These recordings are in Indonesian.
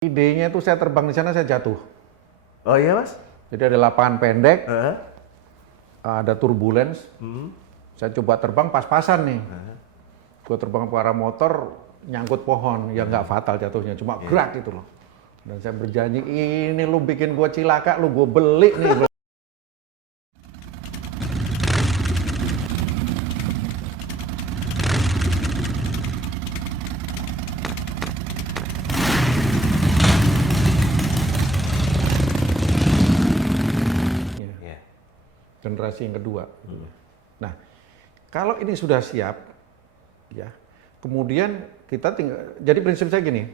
Idenya itu saya terbang di sana saya jatuh. Oh iya Mas? Jadi ada lapangan pendek, Heeh. ada turbulence. Saya coba terbang pas-pasan nih. Gue terbang ke arah motor, nyangkut pohon, ya nggak fatal jatuhnya, cuma gerak gitu loh. Dan saya berjanji, ini lu bikin gue cilaka, lu gue beli nih. Iya. Generasi yang kedua. Nah, kalau ini sudah siap, ya, kemudian kita tinggal. Jadi prinsip saya gini,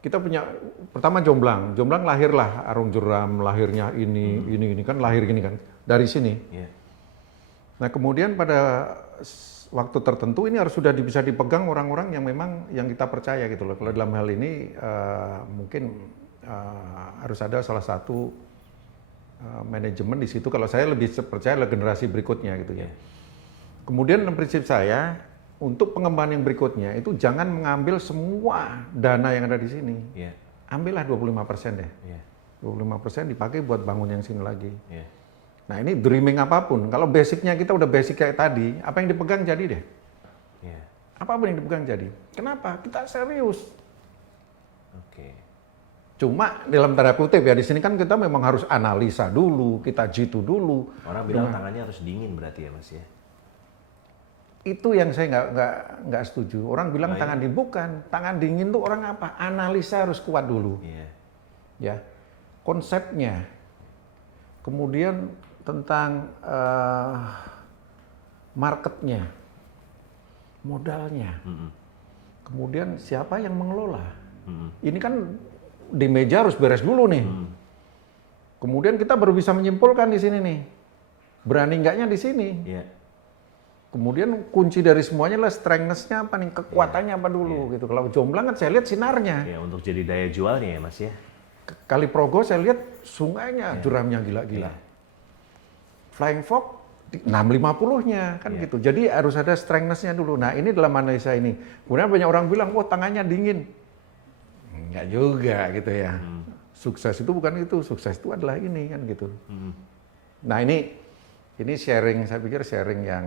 kita punya pertama jomblang lahirlah Arung Jeram, lahirnya ini kan lahir gini kan dari sini. Iya. Nah, kemudian pada waktu tertentu ini harus sudah bisa dipegang orang-orang yang memang yang kita percaya gitu loh. Kalau dalam hal ini mungkin harus ada salah satu manajemen di situ. Kalau saya lebih percaya adalah generasi berikutnya gitu ya. Kemudian prinsip saya untuk pengembangan yang berikutnya itu jangan mengambil semua dana yang ada di sini. Iya. Ambillah 25% deh. Iya. 25% dipakai buat bangun yang sini lagi. Iya. Nah ini dreaming apapun, kalau basicnya kita udah basic kayak tadi, apa yang dipegang jadi deh. Iya. Apapun yang dipegang jadi. Kenapa? Kita serius. Oke. Cuma dalam tanda kutip ya, di sini kan kita memang harus analisa dulu, kita jitu dulu. Orang bilang tangannya harus dingin berarti ya Mas ya? Itu yang saya nggak setuju. Orang bilang tangan dingin, bukan. Tangan dingin tuh orang apa? Analisa harus kuat dulu. Iya. Ya, konsepnya. Kemudian tentang marketnya, modalnya. Kemudian siapa yang mengelola? Ini kan di meja harus beres dulu nih. Kemudian kita baru bisa menyimpulkan di sini nih. Berani enggaknya di sini. Iya. Kemudian kunci dari semuanya adalah strength-nya apa nih, kekuatannya apa dulu gitu. Kalau jomblang kan saya lihat sinarnya. Ya, untuk jadi daya jualnya ya Mas ya? Kali Progo saya lihat sungainya, juramnya gila-gila. Flying Fox 650-nya kan gitu. Jadi harus ada strength-nya dulu. Nah, ini dalam analisa ini. Kemudian banyak orang bilang, "Wah, tangannya dingin." Enggak juga gitu ya. Sukses itu bukan itu, sukses itu adalah ini kan gitu. Nah, ini sharing, saya pikir sharing yang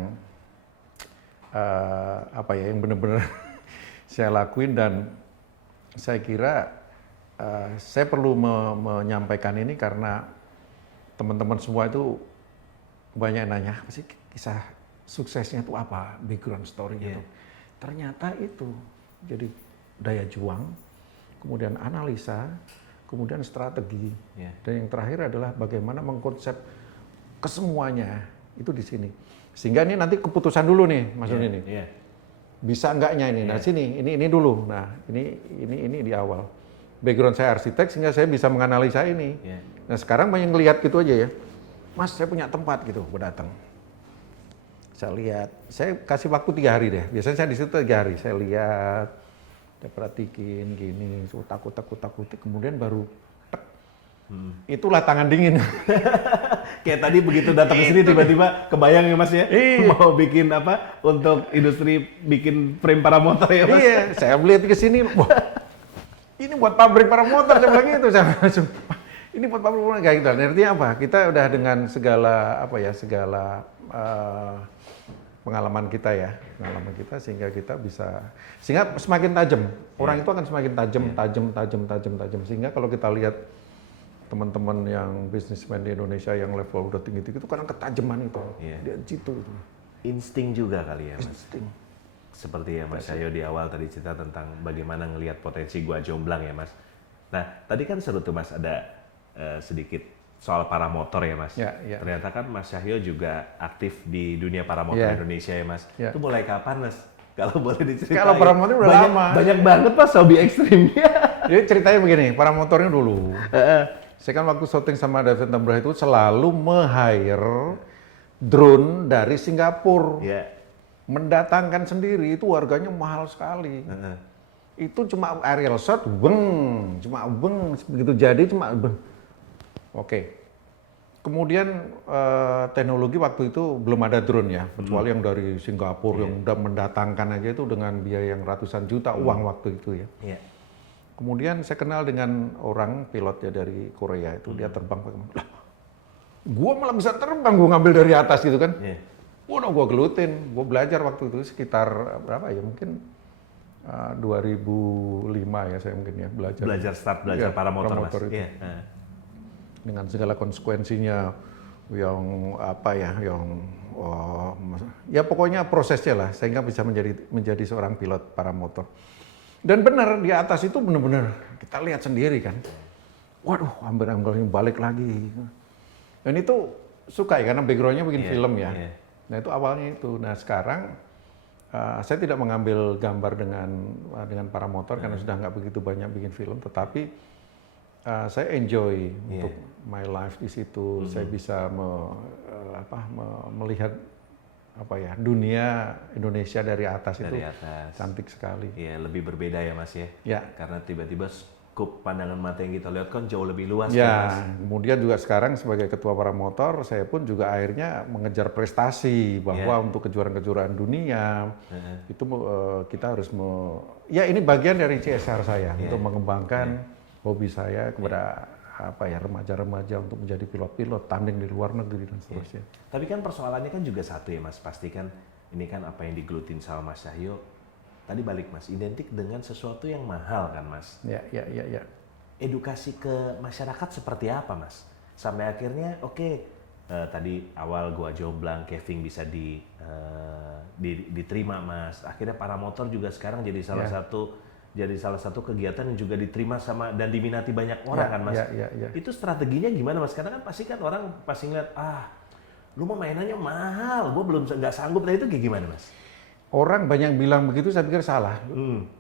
apa ya, yang benar-benar saya lakuin dan saya kira saya perlu menyampaikan ini karena teman-teman semua itu banyak nanya, apa sih kisah suksesnya itu apa, background story-nya itu. Ternyata itu, jadi daya juang, kemudian analisa, kemudian strategi, dan yang terakhir adalah bagaimana mengkonsep kesemuanya itu di sini. Sehingga ini nanti keputusan dulu nih, Mas Doni ini. Bisa enggaknya ini, nah sini, ini dulu, nah ini di awal. Background saya arsitek sehingga saya bisa menganalisa ini. Nah sekarang banyak ngelihat gitu aja ya, Mas saya punya tempat gitu, gue datang. Saya lihat, saya kasih waktu 3 hari deh. Biasanya saya di situ 3 hari, saya lihat, saya perhatiin gini, so, takut, kemudian baru tek. Itulah tangan dingin. Kayak tadi begitu datang ke sini tiba-tiba kebayang ya Mas ya? Mau bikin apa untuk industri bikin frame para motor ya Mas? Iya, saya lihat ke sini, wah, ini buat pabrik para motor, saya bilang gitu. Ini buat pabrik motor kayak gitu. Artinya apa? Kita udah dengan segala apa ya, segala pengalaman kita sehingga kita bisa, sehingga semakin tajam. Orang itu akan semakin tajam. Sehingga kalau kita lihat teman-teman yang bisnismen di Indonesia yang level udah tinggi itu karena ketajaman itu. Dia jitu itu. Insting juga kali ya Mas? Insting. Seperti yang Mas Cahyo di awal tadi cerita tentang bagaimana ngelihat potensi gua jomblang ya Mas. Nah tadi kan seru tuh Mas ada sedikit soal para motor ya Mas. Ternyata kan Mas Cahyo juga aktif di dunia para motor Indonesia ya Mas. Itu mulai kapan Mas? Kalau boleh diceritain. Kalau para motor udah lama. Banyak banget Mas hobi ekstrimnya. Jadi ceritanya begini, para motornya dulu. Saya kan waktu syuting sama David Attenborough itu selalu me-hire drone dari Singapura. Mendatangkan sendiri itu harganya mahal sekali. Itu cuma aerial shot, cuma begitu jadi cuma Oke. Kemudian teknologi waktu itu belum ada drone ya, kecuali yang dari Singapura yang udah mendatangkan aja itu dengan biaya yang ratusan juta uang waktu itu ya. Kemudian saya kenal dengan orang pilot ya dari Korea itu, dia terbang pakai lah, gua malah bisa terbang, gua ngambil dari atas gitu kan. Waduh, gua gelutin, gua belajar waktu itu sekitar berapa ya, mungkin 2005 ya saya mungkin ya belajar. Belajar paramotor Mas. Itu. Dengan segala konsekuensinya yang apa ya, yang ya pokoknya prosesnya lah sehingga bisa menjadi seorang pilot paramotor. Dan benar di atas itu benar-benar kita lihat sendiri kan. Waduh, hampir balik lagi. Dan itu suka ya karena backgroundnya bikin film ya. Nah itu awalnya itu. Nah sekarang saya tidak mengambil gambar dengan paramotor karena sudah nggak begitu banyak bikin film. Tetapi saya enjoy untuk my life di situ. Saya bisa melihat apa ya, dunia Indonesia dari atas itu cantik sekali. Iya, lebih berbeda ya Mas ya. Ya. Karena tiba-tiba skup pandangan mata yang kita lihat kan jauh lebih luas ya, kan Mas. Kemudian juga sekarang sebagai ketua paramotor, saya pun juga akhirnya mengejar prestasi bahwa untuk kejuaraan-kejuaraan dunia itu kita harus ya ini bagian dari CSR saya untuk mengembangkan hobi saya kepada apa ya, remaja-remaja untuk menjadi pilot-pilot tanding di luar negeri dan seterusnya. Tapi kan persoalannya kan juga satu ya Mas, pastikan ini kan apa yang digelutin sama Mas Cahyo tadi balik Mas, identik dengan sesuatu yang mahal kan Mas. Ya. Edukasi ke masyarakat seperti apa Mas? Sampai akhirnya tadi awal gua jomblang, Kevin bisa diterima Mas. Akhirnya paramotor juga sekarang jadi salah satu kegiatan yang juga diterima sama dan diminati banyak orang kan Mas. Itu strateginya gimana Mas? Karena kan pasti kan orang pasti ngeliat, lu mah mainannya mahal, gua nggak sanggup. Nah itu kayak gimana Mas? Orang banyak bilang begitu, saya pikir salah.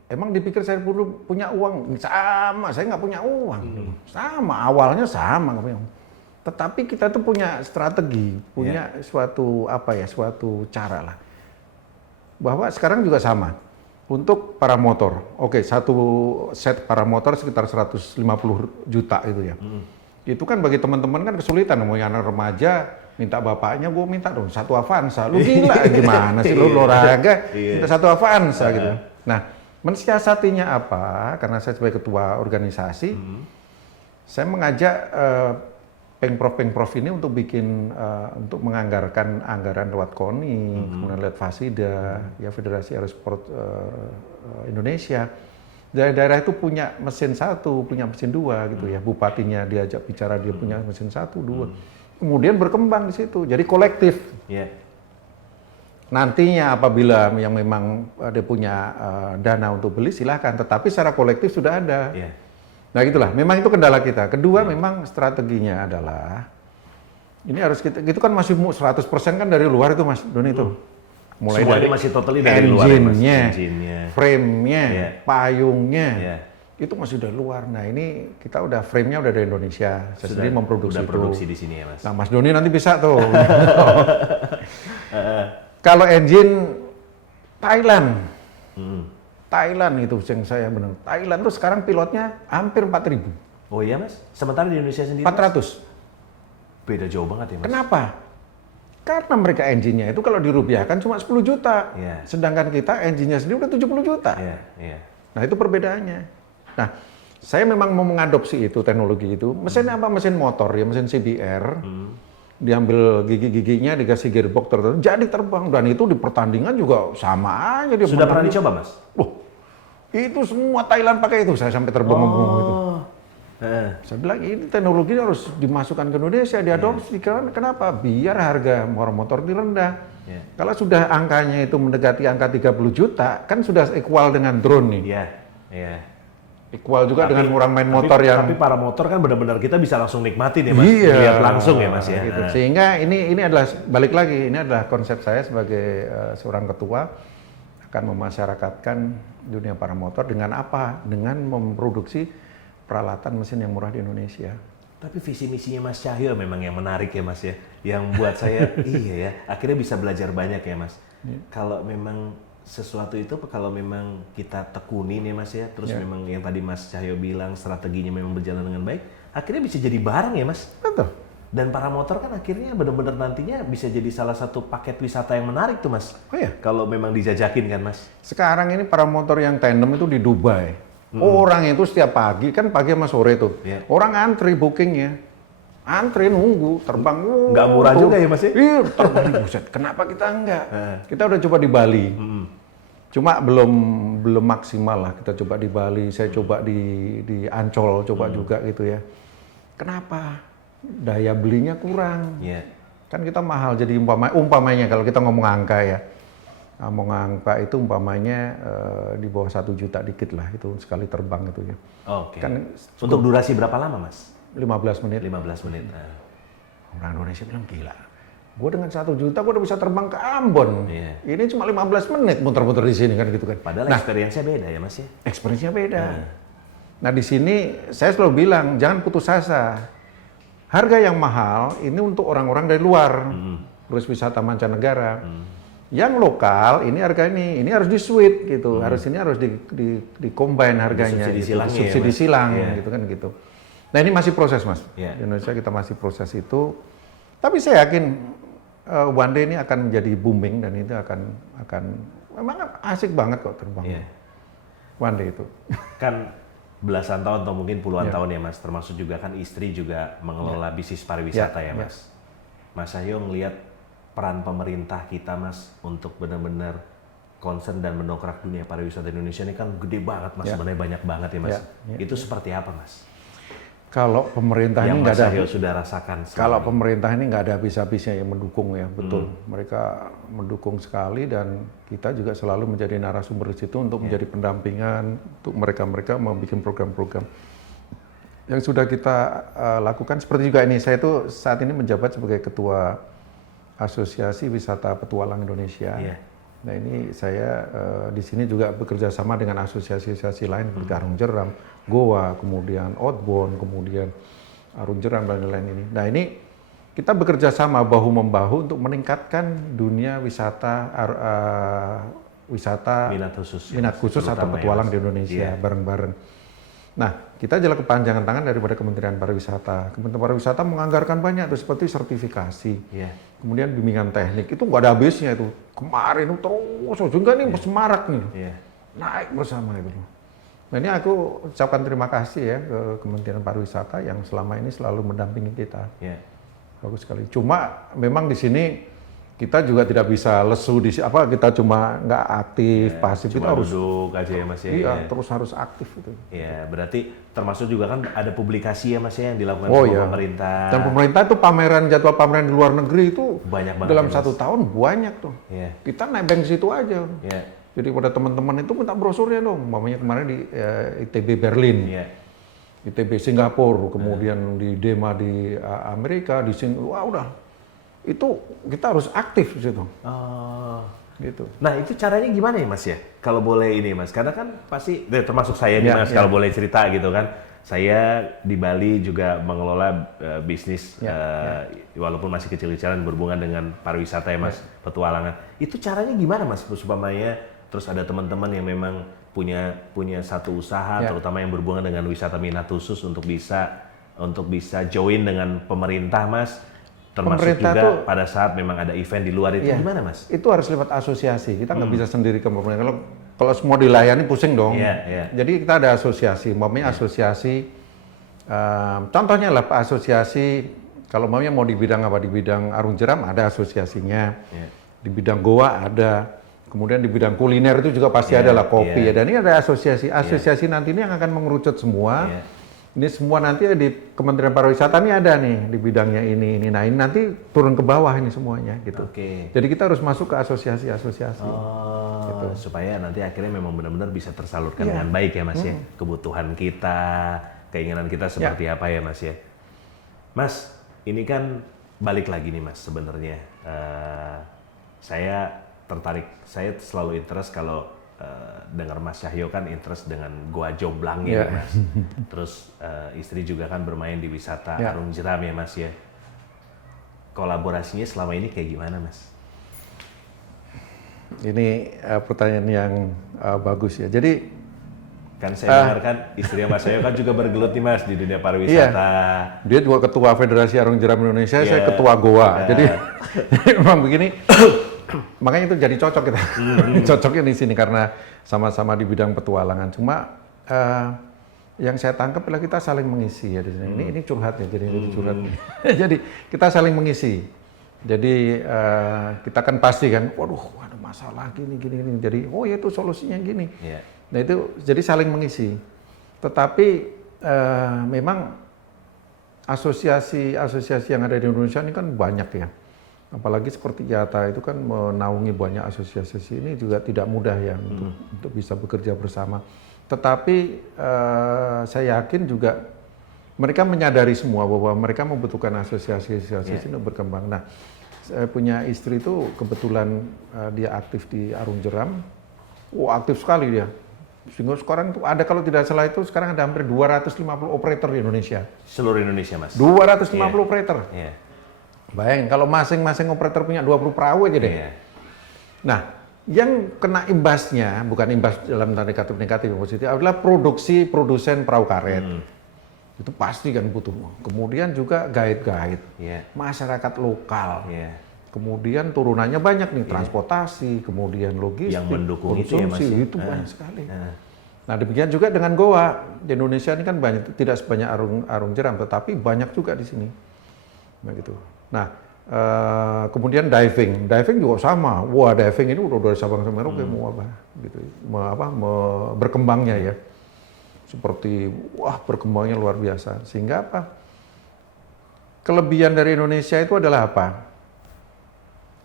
Emang dipikir saya punya uang? Sama, saya nggak punya uang. Sama, awalnya sama nggak punya uang. Tetapi kita tuh punya strategi, punya suatu cara lah. Bahwa sekarang juga sama. Untuk paramotor, satu set paramotor sekitar 150 juta itu ya. Itu kan bagi teman-teman kan kesulitan, mau anak remaja minta bapaknya, gue minta dong satu Avanza. Lu gila gimana sih, lu olahraga minta satu Avanza gitu. Nah, mensiasatinya apa? Karena saya sebagai ketua organisasi, saya mengajak pengprov ini untuk untuk menganggarkan anggaran lewat KONI, kemudian lewat Fasida, ya Federasi Aerosport Indonesia. Daerah-daerah itu punya mesin satu, punya mesin dua gitu ya. Bupatinya diajak bicara, dia punya mesin satu, dua. Kemudian berkembang di situ, jadi kolektif. Nantinya apabila yang memang dia punya dana untuk beli silahkan, tetapi secara kolektif sudah ada. Nah gitulah, memang itu kendala kita. Kedua memang strateginya adalah, ini harus itu kan masih 100% kan dari luar itu Mas Doni itu. Mulai semua dari masih totally dari luar ya, Mas. Engine-nya, frame-nya, payungnya, itu masih dari luar. Nah ini kita udah frame-nya udah dari Indonesia, saya sendiri memproduksi itu. Produksi di sini ya Mas. Nah Mas Doni nanti bisa tuh. Kalau engine Thailand. Thailand itu yang saya benar. Thailand tuh sekarang pilotnya hampir 4.000. Oh iya Mas? Sementara di Indonesia sendiri 400. Mas? Beda jauh banget ya Mas. Kenapa? Karena mereka engine-nya itu kalau dirupiahkan cuma 10 juta. Sedangkan kita engine-nya sendiri udah 70 juta. Nah itu perbedaannya. Nah saya memang mau mengadopsi itu, teknologi itu. Mesin apa? Mesin motor ya, mesin CBR. Diambil gigi-giginya, dikasih gearbox tertentu, jadi terbang. Dan itu di pertandingan juga sama aja. Dia sudah pernah dicoba Mas? Itu semua Thailand pakai itu, saya sampai terbengong-bengong itu. Saya bilang ini teknologi harus dimasukkan ke Indonesia, diadopsi. Kenapa? Biar harga motor ini rendah. Kalau sudah angkanya itu mendekati angka 30 juta, kan sudah equal dengan drone nih. Equal juga dengan orang main motor yang... Tapi paramotor kan benar-benar kita bisa langsung nikmatin ya Mas, lihat langsung ya Mas ya. Gitu. Sehingga ini adalah, balik lagi, ini adalah konsep saya sebagai seorang ketua, akan memasyarakatkan dunia paramotor dengan apa? Dengan memproduksi peralatan mesin yang murah di Indonesia. Tapi visi misinya Mas Cahyo memang yang menarik ya Mas ya, yang buat saya iya ya, akhirnya bisa belajar banyak ya Mas. Kalau memang sesuatu itu kalau memang kita tekunin ya Mas ya, terus memang yang tadi Mas Cahyo bilang strateginya memang berjalan dengan baik, akhirnya bisa jadi barang ya Mas. Betul. Dan paramotor kan akhirnya benar-benar nantinya bisa jadi salah satu paket wisata yang menarik tuh Mas. Oh iya. Kalau memang dijajakin kan Mas. Sekarang ini paramotor yang tandem itu di Dubai. Orang itu setiap pagi, kan pagi sama sore tuh, orang antri bookingnya. Antri nunggu, terbang. Nggak murah juga ya Mas ya? Iya, terbang. Buset, kenapa kita enggak? Kita udah coba di Bali. Cuma belum maksimal lah kita coba di Bali. Saya coba di Ancol, coba juga gitu ya. Kenapa? Daya belinya kurang. Kan kita mahal, jadi umpamanya kalau kita ngomong angka ya. Ngomong angka itu umpamanya di bawah 1 juta dikit lah, itu sekali terbang itu ya. Oke. Kan, untuk durasi berapa lama Mas? 15 menit. 15 menit. Orang Indonesia bilang gila. Gue dengan 1 juta gue udah bisa terbang ke Ambon. Ini cuma 15 menit muter-muter di sini kan gitu kan. Padahal experience-nya beda ya Mas ya? Experience-nya beda. Nah di sini saya selalu bilang jangan putus asa. Harga yang mahal ini untuk orang-orang dari luar. Terus wisata mancanegara. Yang lokal ini harga ini harus di-switch gitu. Ini harus di combine harganya. Subsidi silang gitu kan gitu. Nah ini masih proses Mas, di Indonesia kita masih proses itu, tapi saya yakin one day ini akan menjadi booming dan itu akan memang asik banget kok terbang, one day itu. Kan belasan tahun atau mungkin puluhan tahun ya Mas, termasuk juga kan istri juga mengelola bisnis pariwisata ya Mas. Mas Cahyo ngelihat peran pemerintah kita Mas untuk benar-benar concern dan mendongkrak dunia pariwisata Indonesia ini kan gede banget Mas, sebenarnya banyak banget ya Mas. Itu seperti apa Mas? Kalau pemerintah ini nggak ada, sudah rasakan. Kalau pemerintah ini nggak ada habis-habisnya yang mendukung ya, betul. Mereka mendukung sekali dan kita juga selalu menjadi narasumber di situ untuk menjadi pendampingan untuk mereka membuat program-program yang sudah kita lakukan. Seperti juga ini, saya tuh saat ini menjabat sebagai ketua Asosiasi Wisata Petualang Indonesia. Nah ini saya di sini juga bekerja sama dengan asosiasi-asosiasi lain seperti Arung Jeram, Goa, kemudian Outbound, kemudian Arung Jeram dan lain-lain ini. Nah ini kita bekerja sama bahu-membahu untuk meningkatkan dunia wisata minat khusus atau petualang di Indonesia bareng-bareng. Nah kita adalah kepanjangan tangan daripada Kementerian Pariwisata. Kementerian Pariwisata menganggarkan banyak tuh seperti sertifikasi. Kemudian bimbingan teknik itu nggak ada habisnya itu. Kemarin itu terus juga nih semarak nih, naik bersama itu. Nah ini aku ucapkan terima kasih ya ke Kementerian Pariwisata yang selama ini selalu mendampingi kita. Bagus sekali. Cuma memang di sini kita juga tidak bisa lesu kita cuma nggak aktif, pasif, cuma kita harus duduk aja ya Mas ya. Iya, terus harus aktif itu. Iya, berarti termasuk juga kan ada publikasi ya Mas ya yang dilakukan oleh pemerintah. Dan pemerintah itu jadwal pameran di luar negeri itu banyak banget dalam 1 tahun banyak tuh. Kita nebeng situ aja. Jadi pada teman-teman itu minta brosurnya dong. Mamanya kemarin di ITB Berlin, ITB Singapura, kemudian di DEMA di Amerika, di Singapura, udah. Itu kita harus aktif di situ. Gitu. Nah itu caranya gimana ya Mas ya? Kalau boleh ini Mas, karena kan pasti, termasuk saya nih Mas, kalau boleh cerita gitu kan. Saya di Bali juga mengelola bisnis, walaupun masih kecil-kecilan berhubungan dengan pariwisata ya Mas, petualangan. Itu caranya gimana Mas, supaya terus ada teman-teman yang memang punya satu usaha, terutama yang berhubungan dengan wisata minat khusus untuk bisa join dengan pemerintah Mas. Termasuk pemerintah juga pada saat memang ada event di luar itu gimana Mas? Itu harus lewat asosiasi, kita nggak bisa sendiri ke pemerintah. Kalau semua dilayani pusing dong. Jadi kita ada asosiasi, umpamanya asosiasi, contohnya lah asosiasi, kalau mau di bidang apa, di bidang Arung Jeram ada asosiasinya, di bidang Goa ada, kemudian di bidang kuliner itu juga pasti ada lah kopi, dan ini ada asosiasi nanti ini yang akan mengerucut semua. Ini semua nanti di Kementerian Pariwisata ini ada nih di bidangnya ini. Nah ini nanti turun ke bawah ini semuanya gitu. Jadi kita harus masuk ke asosiasi-asosiasi. Gitu. Supaya nanti akhirnya memang benar-benar bisa tersalurkan dengan baik ya Mas ya. Kebutuhan kita, keinginan kita seperti apa ya Mas ya. Mas, ini kan balik lagi nih Mas sebenarnya. Saya tertarik, saya selalu interest kalau dengar Mas Cahyo kan interest dengan Goa Jomblang ya Mas. Terus istri juga kan bermain di wisata Arung Jeram ya Mas ya. Kolaborasinya selama ini kayak gimana Mas? Ini pertanyaan yang bagus ya. Jadi kan saya dengar kan istrinya Mas Cahyo kan juga bergelut nih Mas di dunia pariwisata. Dia juga ketua Federasi Arung Jeram Indonesia, saya ketua Goa. Jadi memang begini. Makanya itu jadi cocok kita, cocoknya di sini karena sama-sama di bidang petualangan. Cuma yang saya tangkap adalah kita saling mengisi ya di sini. Ini curhat ya, jadi curhat. Jadi kita saling mengisi. Jadi kita kan pasti kan, waduh ada masalah gini. Jadi oh ya itu solusinya gini. Yeah. Nah itu jadi saling mengisi. Tetapi memang asosiasi yang ada di Indonesia ini kan banyak ya. Apalagi seperti IATA itu kan menaungi banyak asosiasi ini juga tidak mudah ya untuk bisa bekerja bersama. Tetapi saya yakin juga mereka menyadari semua bahwa mereka membutuhkan asosiasi ini untuk berkembang. Nah, saya punya istri itu kebetulan dia aktif di Arung Jeram. Aktif sekali dia. Sehingga sekarang itu ada, kalau tidak salah itu sekarang ada hampir 250 operator di Indonesia. Seluruh Indonesia, Mas? 250 operator. Bayangin kalau masing-masing operator punya 20 perahu aja deh. Nah, yang kena imbasnya, bukan imbas dalam tanda negatif positif, adalah produsen perahu karet. Itu pasti kan butuh. Kemudian juga guide-guide, masyarakat lokal. Kemudian turunannya banyak nih, transportasi, kemudian logistik, yang mendukung konsumsi, itu banyak sekali. Nah demikian juga dengan goa. Di Indonesia ini kan banyak, tidak sebanyak Arung Jeram, tetapi banyak juga di sini. Begitu. Nah, kemudian diving juga sama. Wah, diving ini udah dari Sabang sampai Merauke mau apa gitu. Berkembangnya ya. Seperti berkembangnya luar biasa. Sehingga apa? Kelebihan dari Indonesia itu adalah apa?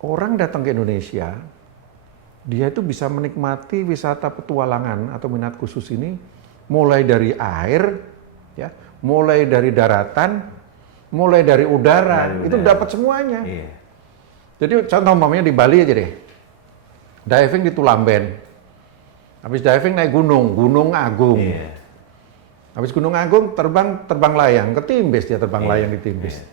Orang datang ke Indonesia, dia itu bisa menikmati wisata petualangan atau minat khusus ini mulai dari air ya, mulai dari daratan, mulai dari udara, itu dapat semuanya. Jadi contoh umpamanya di Bali aja deh, diving di Tulamben, habis diving naik Gunung Agung, habis Gunung Agung terbang layang ke Timbes, dia terbang layang di Timbes.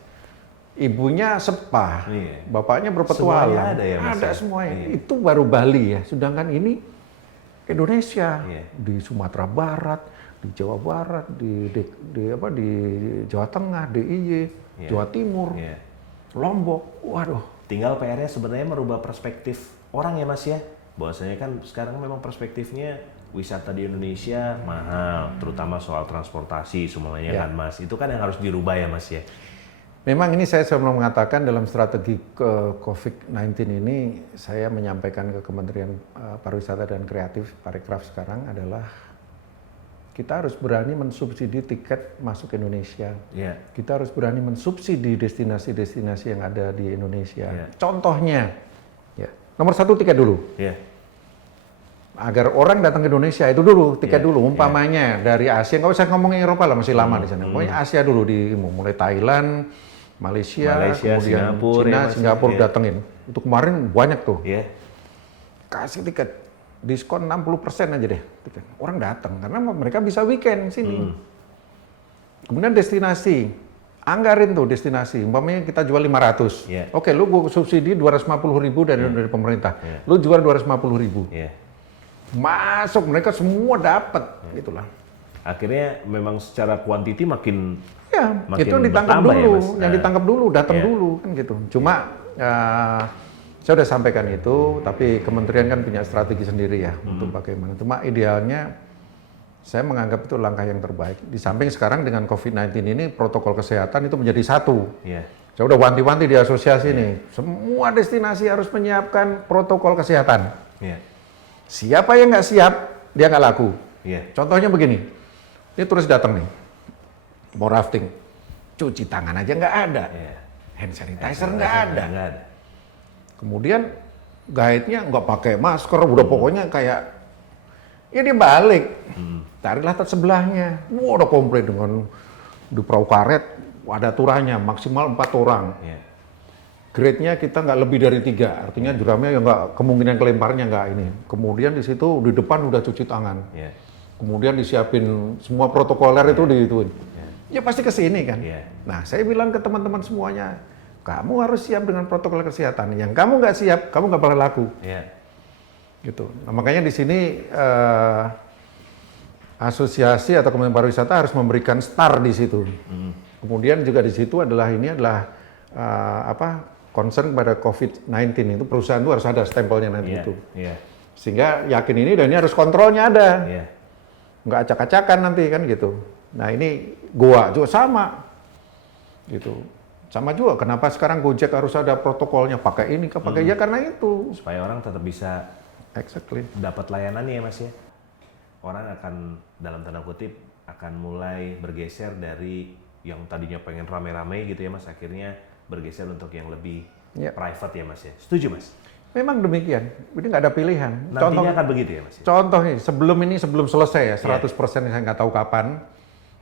Ibunya spa, bapaknya berpetualang, ada ya, Mas? Ada semuanya. Itu baru Bali ya, sedangkan ini Indonesia, di Sumatera Barat, di Jawa Barat, di Jawa Tengah, DIY, Jawa Timur, Lombok, waduh. Tinggal PR-nya sebenarnya merubah perspektif orang ya Mas ya. Bahwasanya kan sekarang memang perspektifnya wisata di Indonesia mahal, terutama soal transportasi semuanya kan Mas. Itu kan yang harus dirubah ya Mas ya. Memang ini saya selalu mengatakan dalam strategi COVID-19 ini, saya menyampaikan ke Kementerian Pariwisata dan Kreatif, Parekraf sekarang adalah kita harus berani mensubsidi tiket masuk Indonesia. Kita harus berani mensubsidi destinasi-destinasi yang ada di Indonesia. Contohnya, nomor 1 tiket dulu. Agar orang datang ke Indonesia itu dulu, tiket dulu. Umpamanya dari Asia, nggak usah ngomongin Eropa lah, masih lama di sana. Pokoknya Asia dulu, mulai Thailand, Malaysia, kemudian Singapura datengin. Itu kemarin banyak tuh. Kasih tiket, diskon 60% aja deh tiket. Orang datang karena mereka bisa weekend sini. Kemudian destinasi, anggarin tuh destinasi. Umpamanya kita jual 500. Oke, lu gua subsidi 250.000 dari pemerintah. Lu jual 250.000. Masuk, mereka semua dapat, gitulah. Akhirnya memang secara kuantiti makin itu ditangkap dulu, yang ditangkap dulu, datang dulu kan gitu. Cuma saya udah sampaikan itu, tapi kementerian kan punya strategi sendiri ya untuk bagaimana. Cuma idealnya saya menganggap itu langkah yang terbaik. Di samping sekarang dengan COVID-19 ini protokol kesehatan itu menjadi satu. Saya udah wanti-wanti di asosiasi nih, semua destinasi harus menyiapkan protokol kesehatan. Siapa yang nggak siap, dia nggak laku. Contohnya begini, ini turis datang nih, mau rafting, cuci tangan aja nggak ada, hand sanitizer nggak ada. Kemudian guide-nya nggak pakai masker, udah pokoknya kayak, ya dia balik, carilah tas sebelahnya, udah komplit dengan di perahu karet, ada aturannya maksimal 4 orang. Grade-nya kita nggak lebih dari 3, artinya jeramnya ya nggak, kemungkinan kelemparnya nggak ini. Kemudian di situ di depan udah cuci tangan. Kemudian disiapin semua protokoler itu diituin. Ya pasti ke sini kan. Nah, saya bilang ke teman-teman semuanya, kamu harus siap dengan protokol kesehatan. Yang kamu nggak siap, kamu nggak bakal laku. Gitu. Nah, makanya di sini asosiasi atau Kementerian Pariwisata harus memberikan star di situ. Kemudian juga di situ adalah concern kepada COVID-19 itu, perusahaan itu harus ada stempelnya nanti itu. Sehingga yakin ini dan ini harus kontrolnya ada. nggak acak-acakan nanti kan gitu. Nah ini Goa juga sama, gitu. Sama juga, kenapa sekarang Gojek harus ada protokolnya, pakai ini, pakai ya karena itu. Supaya orang tetap bisa exactly dapat layanannya ya Mas ya. Orang akan, dalam tanda kutip, akan mulai bergeser dari yang tadinya pengen rame-rame gitu ya Mas, akhirnya bergeser untuk yang lebih private ya Mas ya. Setuju Mas? Memang demikian, ini nggak ada pilihan. Nantinya akan begitu ya Mas? Contohnya, sebelum selesai ya, 100% saya nggak tahu kapan.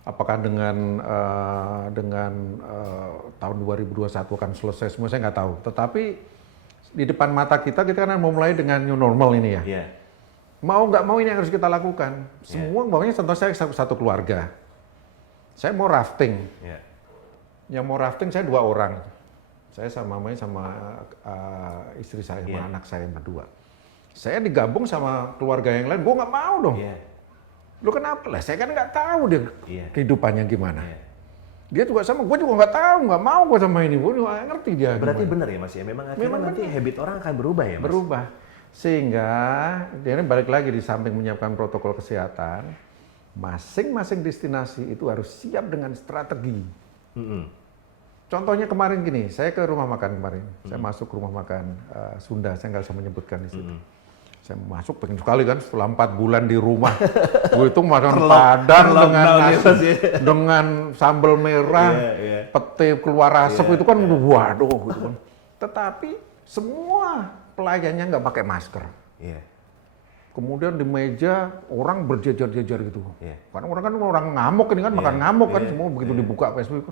Apakah dengan tahun 2021 akan selesai semua, saya nggak tahu. Tetapi di depan mata kita kan mau mulai dengan new normal ini ya. Yeah. Mau nggak mau ini yang harus kita lakukan. Semua maunya, contoh saya satu keluarga. Saya mau rafting. Yeah. Yang mau rafting saya 2 orang. Saya sama istri saya, sama anak saya berdua. Saya digabung sama keluarga yang lain, gue nggak mau dong. Yeah. Lu kenapa? Lah saya kan nggak tahu dia kehidupannya gimana. Dia juga sama, gue juga nggak tahu, nggak mau gue sama ini, gue nggak ngerti dia. Berarti gimana. benar ya Mas ya, memang akhirnya nanti habit orang akan berubah ya Mas? Berubah. Sehingga dia ini balik lagi di samping menyiapkan protokol kesehatan, masing-masing destinasi itu harus siap dengan strategi. Contohnya kemarin gini, saya ke rumah makan kemarin, saya masuk rumah makan Sunda, saya nggak usah menyebutkan di situ. Saya masuk pengen sekali kan setelah 4 bulan di rumah. Gue itu makan padang dengan nasi, dengan sambal merah, pete keluar asap itu kan waduh gitu kan. Tetapi semua pelayannya nggak pakai masker. Kemudian di meja orang berjejer-jejer gitu. Karena orang kan ngamuk ini kan makan ngamuk kan semua begitu dibuka PSBB.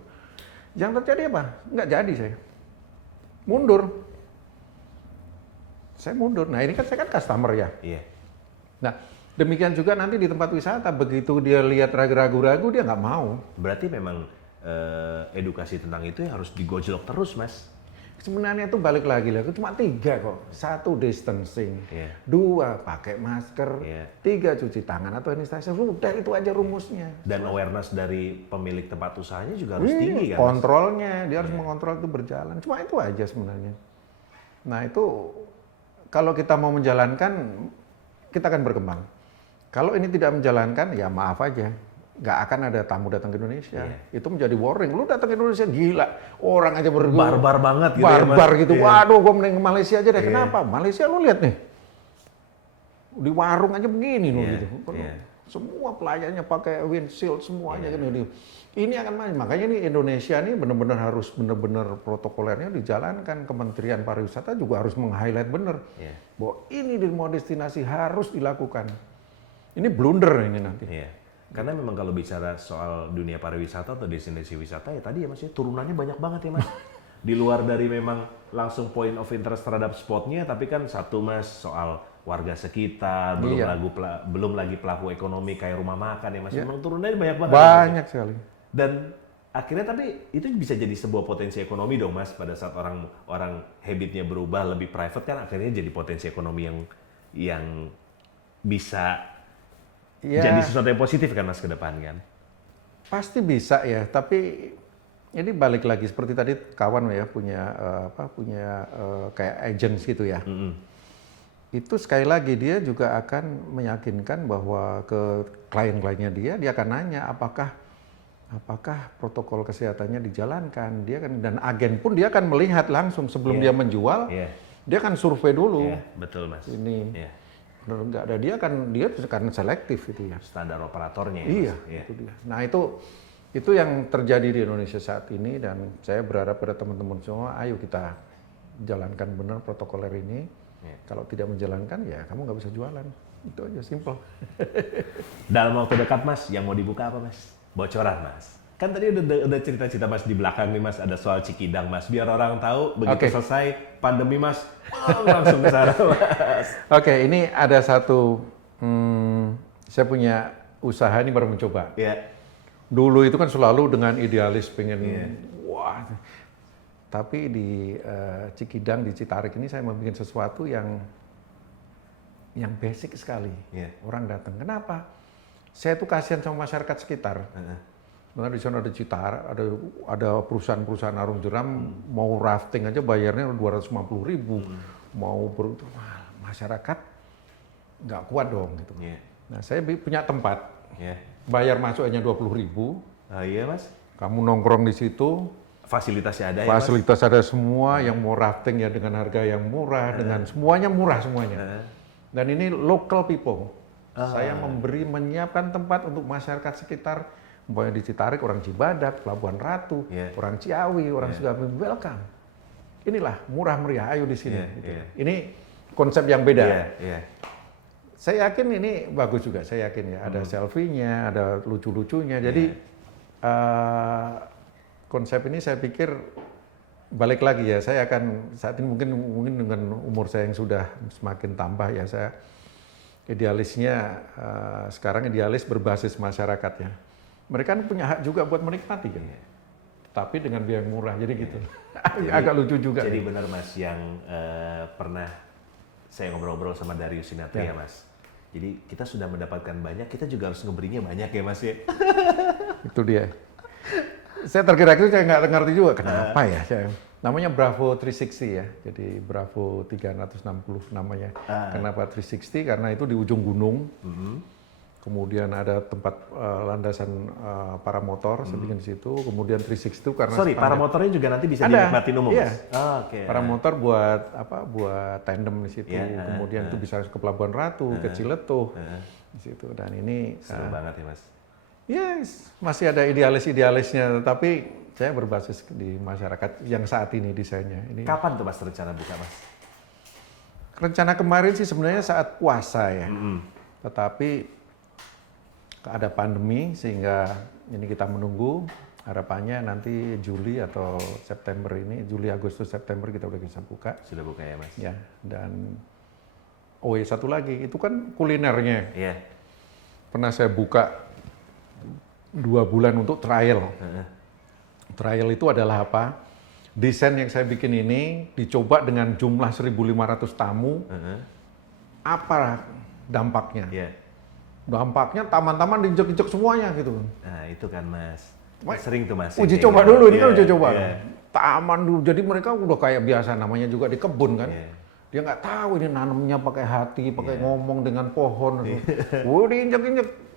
Yang terjadi apa? Nggak jadi saya. Mundur. Saya mundur. Nah ini kan saya kan customer ya. Nah demikian juga nanti di tempat wisata, begitu dia lihat ragu-ragu dia nggak mau. Berarti memang edukasi tentang itu yang harus digojlok terus Mas? Sebenarnya itu balik lagi lah, cuma 3 kok. 1 distancing, 2 pakai masker, 3 cuci tangan atau sanitizer. Udah itu aja rumusnya. Dan awareness dari pemilik tempat usahanya juga harus tinggi kan? Kontrolnya, dia harus mengontrol itu berjalan. Cuma itu aja sebenarnya. Nah itu kalau kita mau menjalankan, kita akan berkembang. Kalau ini tidak menjalankan, ya maaf aja. Nggak akan ada tamu datang ke Indonesia. Itu menjadi warning. Lu datang ke Indonesia gila. Orang aja barbar banget gitu barbar ya, gitu. Waduh, gue mending ke Malaysia aja deh. Kenapa? Malaysia lu lihat nih. Di warung aja begini loh gitu. Semua pelayannya pakai windshield semuanya kan. Ini akan makanya nih Indonesia nih benar-benar harus benar-benar protokolernya dijalankan. Kementerian Pariwisata juga harus meng-highlight benar bahwa ini di semua destinasi harus dilakukan. Ini blunder ini nanti. Karena memang kalau bicara soal dunia pariwisata atau destinasi wisata ya tadi ya Mas ya, turunannya banyak banget ya Mas. Di luar dari memang langsung point of interest terhadap spotnya, tapi kan satu Mas soal warga sekitar, belum lagi pelaku ekonomi kayak rumah makan ya Mas. Memang turunannya banyak banget. Banyak sekali. Dan akhirnya tapi itu bisa jadi sebuah potensi ekonomi dong Mas, pada saat orang habitnya berubah lebih private kan akhirnya jadi potensi ekonomi yang bisa jadi sesuatu yang positif kan Mas ke depan kan? Pasti bisa ya, tapi ini balik lagi seperti tadi kawan ya punya kayak agents gitu ya. Itu sekali lagi dia juga akan meyakinkan bahwa ke klien-kliennya dia akan nanya apakah protokol kesehatannya dijalankan. Dia kan, dan agen pun dia akan melihat langsung sebelum dia menjual. Dia akan survei dulu. Betul Mas. Ini. Nggak ada dia karena selektif itu ya. Standar operatornya. Iya, itu dia. Nah itu yang terjadi di Indonesia saat ini dan saya berharap pada teman-teman semua, ayo kita jalankan benar protokoler ini. Kalau tidak menjalankan ya kamu nggak bisa jualan. Itu aja, simple. Dalam waktu dekat Mas, yang mau dibuka apa Mas? Bocoran Mas. Kan tadi udah cerita-cerita Mas di belakang nih Mas, ada soal Cikidang Mas. Biar orang tahu begitu selesai pandemi Mas, langsung ke sana Mas. Ini ada satu, saya punya usaha ini baru mencoba. Dulu itu kan selalu dengan idealis pengen, wah. Tapi di Cikidang, di Citarik ini saya mau bikin sesuatu yang basic sekali. Orang datang, kenapa? Saya tuh kasihan sama masyarakat sekitar. Karena di sana ada Citarik, ada perusahaan-perusahaan arung jeram mau rafting aja bayarnya 250.000, mau masyarakat nggak kuat dong gitu. Nah saya punya tempat Yeah. Bayar masuknya 20.000. Iya mas. Kamu nongkrong di situ. Fasilitasnya ada ya Fasilitas ada semua, yang mau rafting ya dengan harga yang murah, dengan semuanya murah semuanya. Dan ini local people. Saya menyiapkan tempat untuk masyarakat sekitar, umpamanya di Citarik, orang Cibadak, Pelabuhan Ratu, orang Ciawi, orang Sukabumi, welcome. Inilah murah meriah, ayo di sini. Gitu. Ini konsep yang beda. Saya yakin ini bagus juga, saya yakin ya. Ada selfie-nya, ada lucu-lucunya. Jadi konsep ini saya pikir balik lagi ya, saya akan saat ini mungkin dengan umur saya yang sudah semakin tambah ya, saya idealisnya sekarang idealis berbasis masyarakat ya. Mereka kan punya hak juga buat menikmati kan, tapi dengan biaya murah, jadi gitu. Agak lucu juga. Jadi benar mas, yang pernah saya ngobrol-ngobrol sama Darius Sinatria mas. Jadi kita sudah mendapatkan banyak, kita juga harus ngeberinya banyak ya mas ya. Itu dia. Saya terkira-kira saya nggak ngerti juga kenapa ya. Namanya Bravo 360 ya, jadi Bravo 360 namanya. Kenapa 360? Karena itu di ujung gunung. Kemudian ada tempat landasan para motor, saya bikin di situ. Kemudian 360 itu karena para motornya juga nanti bisa dinikmatin umum. Iya. Okay. Para motor buat apa? Buat tandem di situ. Kemudian itu bisa ke Pelabuhan Ratu, ke Ciletuh di situ. Dan ini seru banget ya mas. Yes, masih ada idealis-idealisnya, tapi saya berbasis di masyarakat yang saat ini desainnya. Ini kapan tuh mas rencana buka mas? Rencana kemarin sih sebenarnya saat puasa ya, tetapi ada pandemi sehingga ini kita menunggu. Harapannya nanti Juli atau September ini, Juli, Agustus, September kita udah bisa buka. Sudah buka ya mas? Ya, dan satu lagi, itu kan kulinernya. Iya. Pernah saya buka 2 bulan untuk trial. Trial itu adalah apa? Desain yang saya bikin ini dicoba dengan jumlah 1.500 tamu. Apa dampaknya? Dampaknya taman-taman diinjek-injek semuanya gitu. Nah itu kan mas. Sering tuh mas. Uji coba dulu, ini kan uji coba. Taman dulu, jadi mereka udah kayak biasa, namanya juga di kebun kan. Dia nggak tahu ini nanamnya pakai hati, pakai ngomong dengan pohon. Diinjek-injek.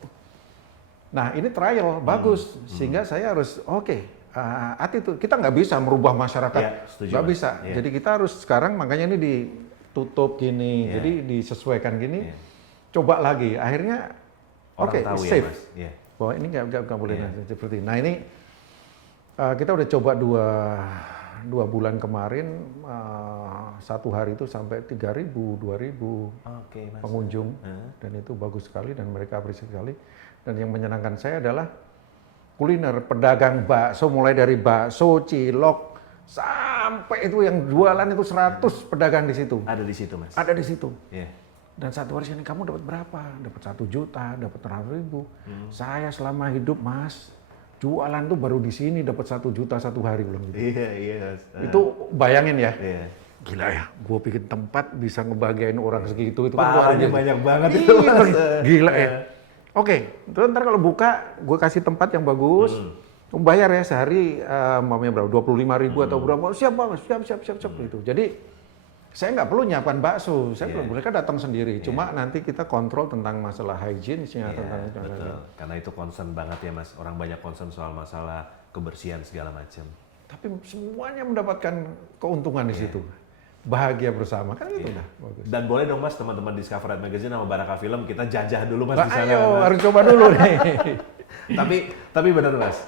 Nah ini trial bagus, sehingga saya harus attitude kita nggak bisa merubah masyarakat, nggak bisa. Jadi kita harus sekarang makanya ini ditutup gini, jadi disesuaikan gini, coba lagi. Akhirnya safe. Bahwa ini nggak boleh seperti. Nah ini kita udah coba dua bulan kemarin, 1 hari itu sampai 3.000, 2.000 pengunjung, dan itu bagus sekali dan mereka apresiasi sekali. Dan yang menyenangkan saya adalah kuliner, pedagang bakso, mulai dari bakso, cilok, sampai itu yang jualan itu 100 pedagang di situ. Ada di situ mas? Ada di situ. Dan satu hari ini kamu dapat berapa? Dapat 1 juta, dapat 100.000. Saya selama hidup mas, jualan tuh baru di sini dapat 1 juta 1 hari belum gitu. Iya. Itu bayangin ya. Gila ya, gue bikin tempat bisa ngebahagiain orang segitu, itu kan pahalanya banyak banget itu mas. Gila ya. Oke, terus ntar kalau buka, gue kasih tempat yang bagus, kamu bayar ya sehari, mamanya berapa? 25.000 atau berapa? Siap bang, siap gitu. Jadi saya nggak perlu nyiapkan bakso, mereka datang sendiri. Cuma nanti kita kontrol tentang masalah hygiene-nya, betul. Karena itu concern banget ya mas. Orang banyak concern soal masalah kebersihan segala macam. Tapi semuanya mendapatkan keuntungan di situ. Bahagia bersama kan gitu dah. Bagus. Dan boleh dong mas teman-teman Discover Red Magazine sama Baraka Film kita jajah dulu mas di sana. Ayo harus coba dulu nih. tapi benar mas,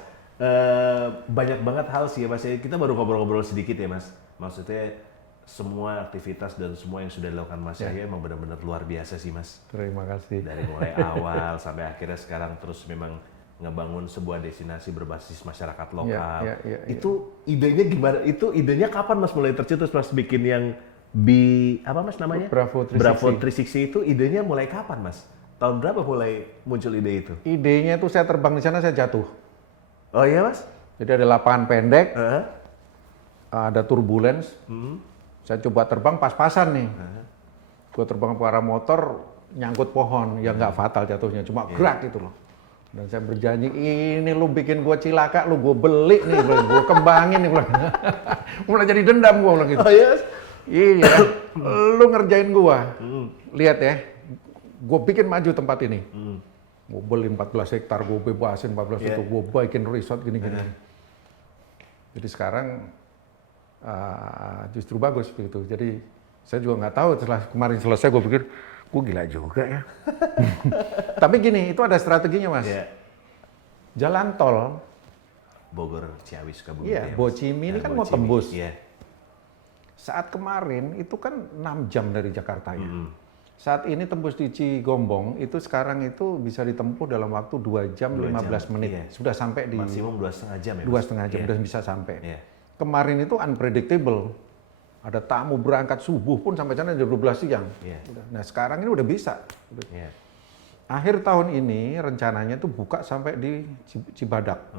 banyak banget hal sih ya mas. Kita baru ngobrol-ngobrol sedikit ya mas. Maksudnya semua aktivitas dan semua yang sudah dilakukan mas Yahya emang benar-benar luar biasa sih mas. Terima kasih. Dari mulai awal sampai akhirnya sekarang terus memang ngebangun sebuah destinasi berbasis masyarakat lokal. Itu idenya gimana? Itu idenya kapan mas mulai tercetus mas bikin yang apa mas namanya? Bravo 360. Bravo 360 itu idenya mulai kapan mas? Tahun berapa mulai muncul ide itu? Idenya tuh saya terbang di sana saya jatuh. Oh iya mas? Jadi ada lapangan pendek, ada turbulence. Saya coba terbang pas-pasan nih. Gue terbang ke arah motor, nyangkut pohon, ya nggak fatal jatuhnya, cuma gerak gitu loh. Dan saya berjanji, ini lu bikin gua cilaka, lu gua beli nih, gua kembangin nih. Mulai jadi dendam gua bilang gitu. Oh yes? Iya, lu ngerjain gua. Lihat ya, gua bikin maju tempat ini. Gue beli 14 hektar, gue bebasin 14 hektar, gue bikin resort gini-gini. Jadi sekarang justru bagus begitu. Jadi saya juga nggak tahu setelah kemarin selesai gue pikir, gue gila juga ya. Tapi gini, itu ada strateginya Mas. Jalan tol Bogor, Ciawi, Sukabumi. Iya, Bocimi ini kan mau tembus. Saat kemarin itu kan 6 jam dari Jakarta ya. Saat ini tembus di Cigombong, itu sekarang itu bisa ditempuh dalam waktu 2 jam 15 menit. Sudah sampai di... Maksimum 2,5 jam ya? 2,5 jam, udah bisa sampai. Kemarin itu unpredictable. Ada tamu berangkat subuh pun sampai sana jam 12 siang. Nah sekarang ini udah bisa. Akhir tahun ini rencananya itu buka sampai di Cibadak.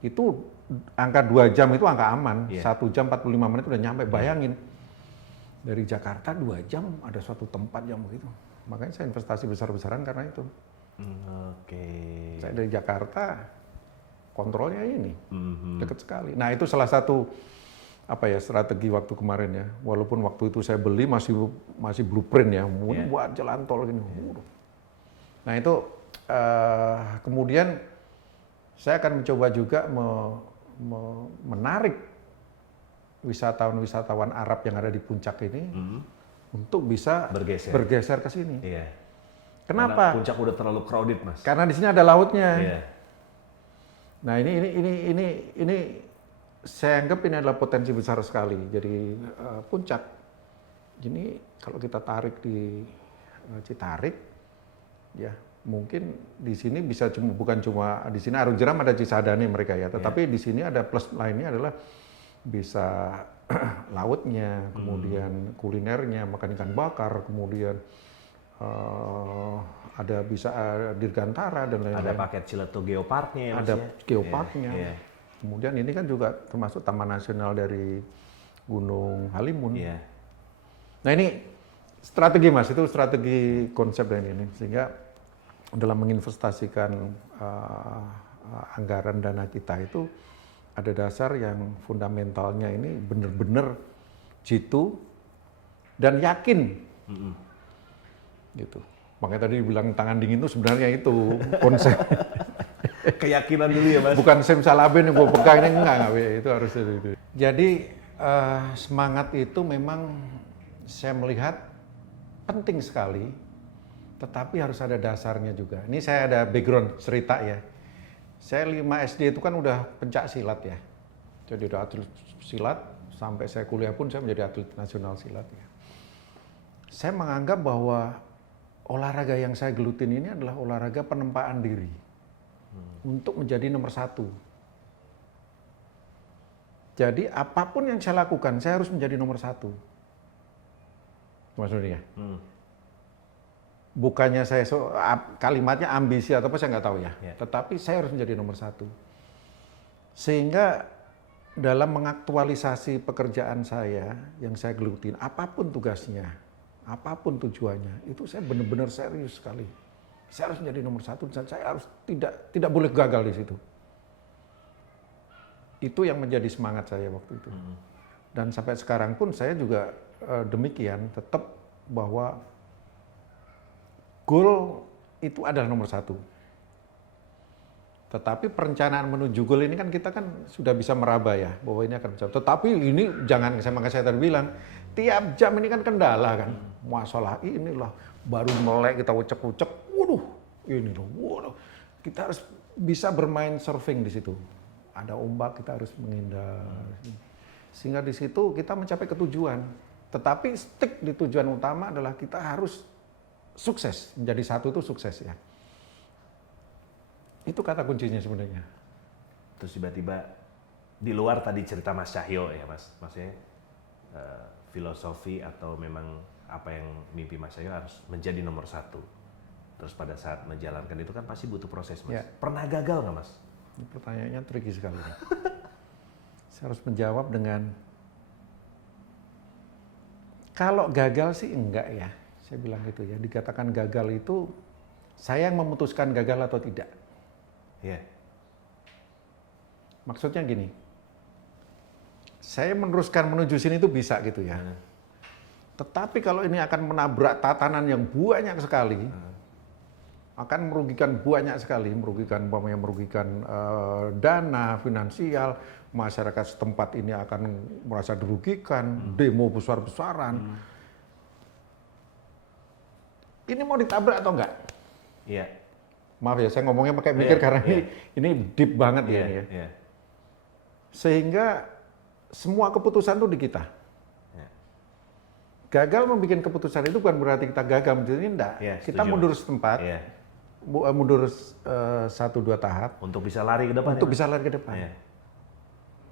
Itu angka 2 jam itu angka aman. 1 jam 45 menit udah nyampe. Bayangin. Dari Jakarta 2 jam ada suatu tempat yang begitu. Makanya saya investasi besar-besaran karena itu. Saya dari Jakarta kontrolnya ini dekat sekali. Nah itu salah satu strategi waktu kemarin ya. Walaupun waktu itu saya beli masih blueprint ya, buat jalan tol gini. Nah itu kemudian saya akan mencoba juga menarik wisatawan Arab yang ada di puncak ini untuk bisa bergeser ke sini. Kenapa? Karena puncak udah terlalu crowded Mas. Karena di sini ada lautnya. Nah ini saya anggap ini adalah potensi besar sekali. Jadi puncak, ini kalau kita tarik di Citarik, ya mungkin di sini bisa bukan cuma di sini Arung Jeram ada Cisadane mereka ya, tetapi di sini ada plus lainnya adalah bisa lautnya, kemudian kulinernya, makan ikan bakar, kemudian ada bisa dirgantara dan lain-lain. Ada paket Ciletuh Geoparknya ya Mas. Ada geoparknya. Kemudian ini kan juga termasuk Taman Nasional dari Gunung Halimun. Nah ini strategi Mas, itu strategi konsep dari ini. Sehingga dalam menginvestasikan anggaran dana kita itu ada dasar yang fundamentalnya ini benar-benar jitu dan yakin. Gitu. Makanya tadi dibilang tangan dingin itu sebenarnya itu konsep. Keyakinan dulu ya Mas. Bukan simsalabim yang gue pegang ini enggak itu harus itu. Jadi semangat itu memang saya melihat penting sekali, tetapi harus ada dasarnya juga. Ini saya ada background cerita ya. Saya 5 SD itu kan udah pencak silat ya. Jadi udah atlet silat, sampai saya kuliah pun saya menjadi atlet nasional silat ya. Saya menganggap bahwa olahraga yang saya gelutin ini adalah olahraga penempaan diri. Untuk menjadi nomor 1. Jadi apapun yang saya lakukan, saya harus menjadi nomor 1. Maksudnya. Bukannya saya kalimatnya ambisi atau apa saya nggak tahu ya. Tetapi saya harus menjadi nomor 1. Sehingga dalam mengaktualisasi pekerjaan saya yang saya gelutin, apapun tugasnya, apapun tujuannya, itu saya benar-benar serius sekali. Saya harus menjadi nomor 1 dan saya harus tidak boleh gagal di situ. Itu yang menjadi semangat saya waktu itu. Dan sampai sekarang pun saya juga demikian, tetap bahwa goal itu adalah nomor 1. Tetapi perencanaan menuju goal ini kan kita kan sudah bisa meraba ya, bahwa ini akan mencapai. Tetapi ini jangan, makanya saya tadi bilang, tiap jam ini kan kendala kan. Masalah inilah, baru mulai kita ucek-ucek, waduh, ini loh, waduh. Kita harus bisa bermain surfing di situ. Ada ombak, kita harus menghindar. Sehingga di situ kita mencapai ketujuan. Tetapi stick di tujuan utama adalah kita harus sukses. Menjadi 1 itu sukses ya. Itu kata kuncinya sebenarnya. Terus tiba-tiba di luar tadi cerita Mas Cahyo ya Mas, maksudnya filosofi atau memang apa yang mimpi Mas Cahyo harus menjadi nomor 1. Terus pada saat menjalankan itu kan pasti butuh proses Mas. Pernah gagal nggak Mas? Ini pertanyaannya tricky sekali. Saya harus menjawab dengan kalau gagal sih enggak ya. Saya bilang gitu ya. Dikatakan gagal itu saya yang memutuskan gagal atau tidak. Maksudnya gini. Saya meneruskan menuju sini itu bisa gitu ya. Tetapi kalau ini akan menabrak tatanan yang banyak sekali, akan merugikan banyak sekali, merugikan dana finansial, masyarakat setempat ini akan merasa dirugikan, demo besar-besaran. Ini mau ditabrak atau enggak? Iya. Maaf ya, saya ngomongnya pakai mikir karena ini deep banget ya ini ya. Iya. Sehingga semua keputusan itu di kita. Gagal membuat keputusan itu bukan berarti kita gagal menjadi enggak. Kita mundur setempat, mundur 1-2 tahap untuk bisa lari ke depan. Untuk bisa lari ke depan.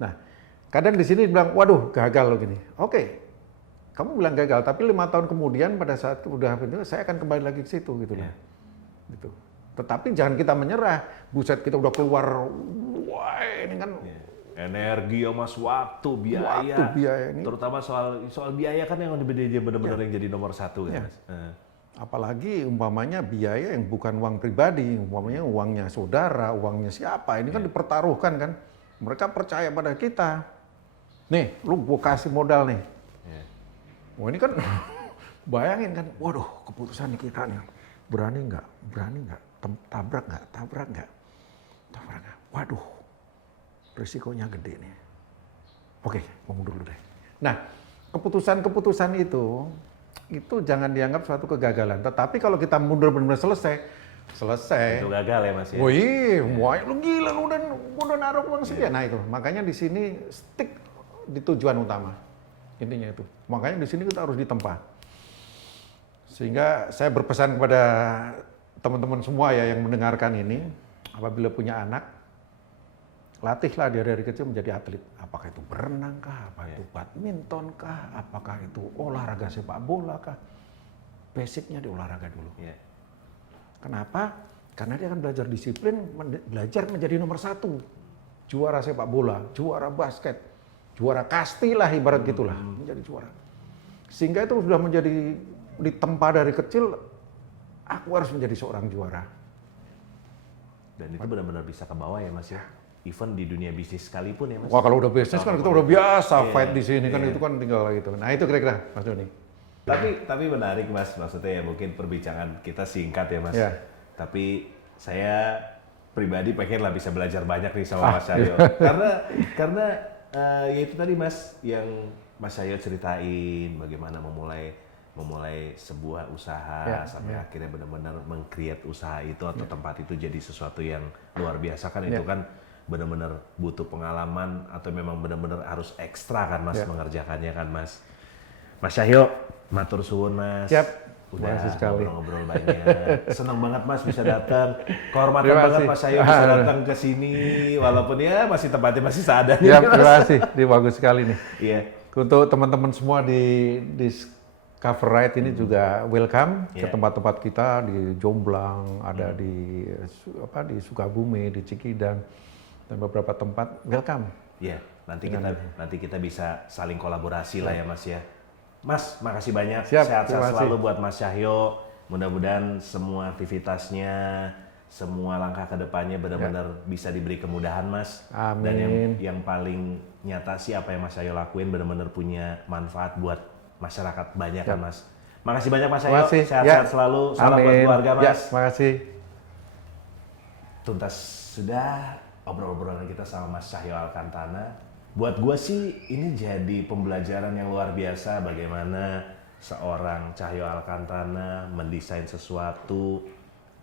Nah, kadang di sini bilang, waduh gagal loh gini. Oke, kamu bilang gagal, tapi 5 tahun kemudian pada saat udah itu saya akan kembali lagi ke situ gitu loh. Gitu. Tetapi jangan kita menyerah. Buset kita udah keluar, wah ini kan. Energi ya Mas, waktu, biaya ini. Terutama soal biaya kan yang benar-benar yang jadi nomor 1 kan Mas. Apalagi umpamanya biaya yang bukan uang pribadi, umpamanya uangnya saudara, uangnya siapa, ini kan dipertaruhkan kan. Mereka percaya pada kita. Nih, lu gua kasih modal nih. Wah ini kan bayangin kan, waduh keputusan kita nih. Berani nggak? Tabrak nggak? Waduh, risikonya gede nih. Oke, mau mundur dulu deh. Nah, keputusan-keputusan itu jangan dianggap suatu kegagalan. Tetapi kalau kita mundur benar-benar selesai. Itu gagal ya Mas ya? Wah, lu gila, lu udah naruh uang sekian. Nah itu, makanya di sini stick di tujuan utama. Intinya itu. Makanya di sini kita harus ditempa. Sehingga saya berpesan kepada teman-teman semua ya yang mendengarkan ini, apabila punya anak, latihlah dia dari kecil menjadi atlet. Apakah itu berenang kah, itu badminton kah, apakah itu olahraga sepak bola kah. Basicnya di olahraga dulu. Kenapa? Karena dia akan belajar disiplin, belajar menjadi nomor 1. Juara sepak bola, juara basket, juara kasti lah ibarat gitulah, menjadi juara. Sehingga itu sudah menjadi ditempa dari kecil, aku harus menjadi seorang juara. Dan itu benar-benar bisa ke bawah ya Mas ya? Even di dunia bisnis sekalipun ya Mas? Wah kalau udah bisnis kan kita udah biasa fight di sini kan, itu kan tinggal gitu. Nah itu kira-kira Mas Doni. Tapi menarik Mas, maksudnya ya mungkin perbincangan kita singkat ya Mas. Tapi saya pribadi pengen lah bisa belajar banyak nih sama Mas Cahyo. Karena ya itu tadi Mas yang Mas Cahyo ceritain bagaimana memulai sebuah usaha sampai akhirnya benar-benar meng-create usaha itu atau tempat itu jadi sesuatu yang luar biasa kan. Itu kan benar-benar butuh pengalaman atau memang benar-benar harus ekstra kan Mas mengerjakannya kan Mas. Mas Cahyo, matur suwun Mas. Udah ngobrol-ngobrol banyak. Senang banget Mas bisa datang. Kehormatan banget Mas Cahyo bisa datang ke sini walaupun ya masih tempatnya masih seadanya. Terima kasih. Ini bagus sekali nih. Untuk teman-teman semua di Cover Ride ini juga welcome ke tempat-tempat kita di Jomblang, ada di Sukabumi, di Cikidang dan beberapa tempat. Welcome. Nanti kita bisa saling kolaborasi lah ya Mas ya. Mas, makasih banyak. Sehat-sehat selalu buat Mas Cahyo. Mudah-mudahan semua aktivitasnya, semua langkah ke depannya benar-benar bisa diberi kemudahan Mas. Amin. Dan yang paling nyata sih apa yang Mas Cahyo lakuin benar-benar punya manfaat buat masyarakat banyak kan Mas. Makasih banyak Mas Cahyo. Sehat-sehat selalu. Salam buat keluarga Mas. Makasih. Tuntas sudah obrol-obrolan kita sama Mas Cahyo Alcantana. Buat gue sih ini jadi pembelajaran yang luar biasa bagaimana seorang Cahyo Alcantana mendesain sesuatu,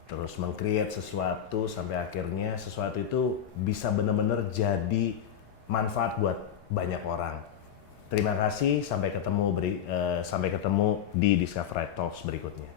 terus meng-create sesuatu sampai akhirnya sesuatu itu bisa benar-benar jadi manfaat buat banyak orang. Terima kasih, sampai ketemu di Discover Ride Talks berikutnya.